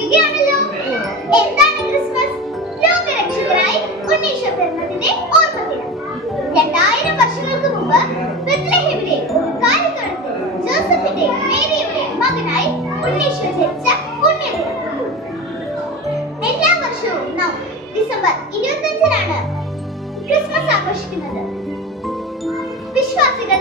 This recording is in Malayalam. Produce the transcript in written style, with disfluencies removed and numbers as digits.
ഓർമ്മിക്കുകയാണല്ലോ. എന്താണ് ക്രിസ്മസ്? ലോകരക്ഷകനായി ഉണ്ണീശോ പിറന്നതിന്റെ ഓർമ്മദിനം. 2000 വർഷങ്ങൾക്ക് മുമ്പ് ബെത്ലഹേമിലെ ഒരു കാലിത്തൊഴുത്തിൽ ജോസഫിന്റെയും മേരിയുടെയും മകനായി ഉണ്ണീശോ ജനിച്ച പുണ്യദിനം. എല്ലാ വർഷവും നാം ഡിസംബർ 25-നാണ് ക്രിസ്മസ് ആഘോഷിക്കുന്നത്. വിശ്വാസികൾ